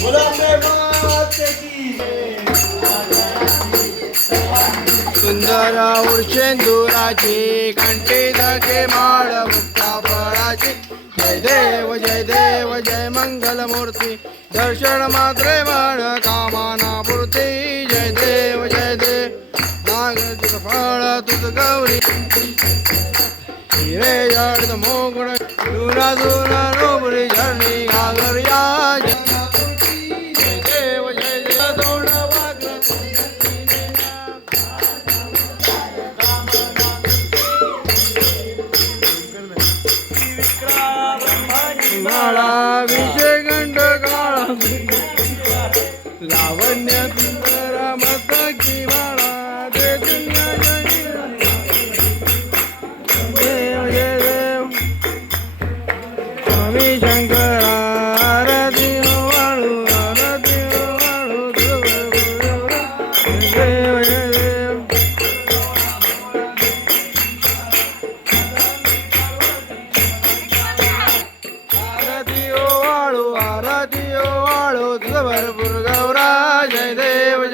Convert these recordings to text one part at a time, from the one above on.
Bola, meu mate, que... सुंदर उर्षेंदुराची कंठी धके माळ फळाची जय देव जय देव जय मंगल मूर्ती दर्शन मात्रे म्हण कामाना पूर्ती जय देव जय देव. नाग तुझ फळ तुझ गौरी. हिरे जड मोगण. दुना दुना नोबरी झरणी घागर या. काळा विषय गंड काळा लावण्य सुंदर मतकी देव स्वामी शंकर भरपूर गौरा जय देव जय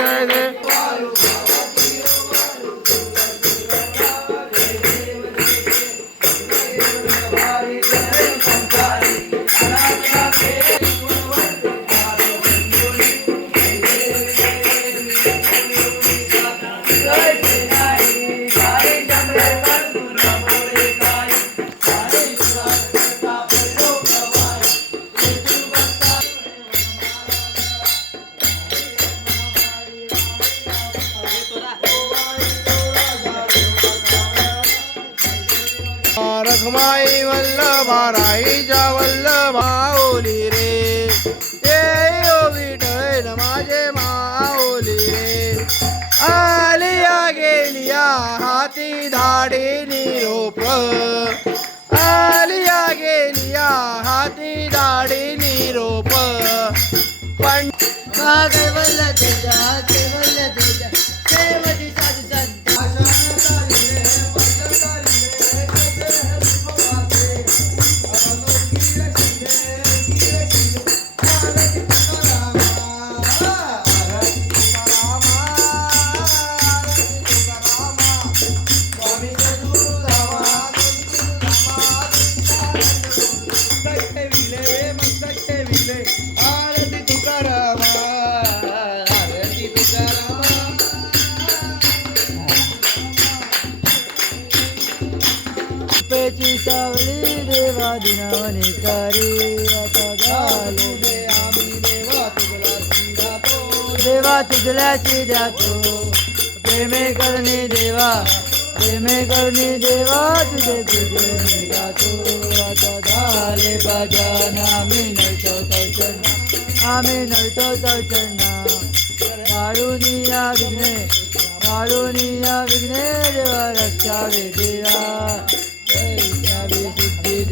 रखमाई वल्लभा राईच्या वल्लभा ओली रे. ये विठल माझे माओली रे. आलिया गेलिया हाती धाडी निरोप. आलिया गेलिया हाती धाडी निरोप. पण केवल तुझा पेची सावली देवा दिनावने कारी. आता झाले देवा तुझल्याची जातो. प्रेमे करणे देवा प्रेमे करणे देवा तुझे तुझे गातो आता झाले भजन आम्ही नळतो चौचरण आम्ही नळतो चौचरणा काढून या विघ्ने काढून या विघ्ने देवा रक्षावे देवा. जय सिद्धी